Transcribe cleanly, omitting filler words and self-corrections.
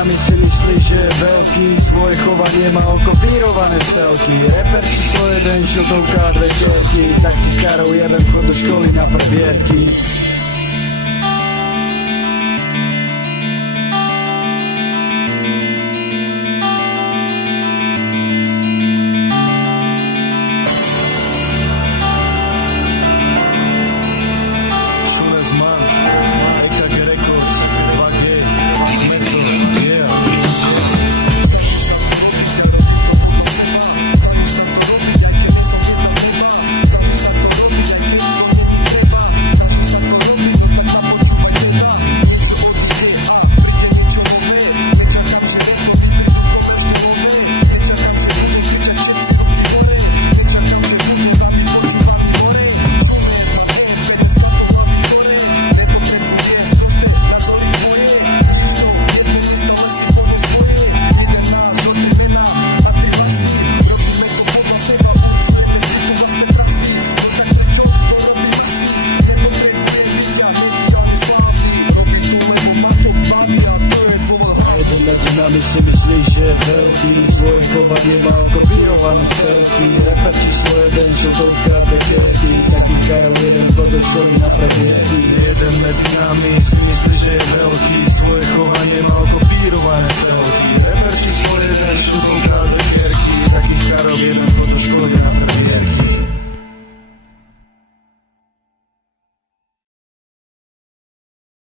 nami si myslí, že je veľký, svoje chovanie má okopírované z telky. Reper číslo 1, šiltovka a 2 kelky, takých karov jebem chod do školy na previerky. Nami si myslí, že je veľký, svoje chovanie má kopírované z telky. Reper číslo 1, šiltovka a 2 kelky, takých karov jeden chod do školy na previerky. Jeden medzi nami si myslí, že je veľký, svoje chovanie má kopírované z telky. Reper číslo 1, šiltovka a 2 kelky, takých karov jeden chod do školy na previerky.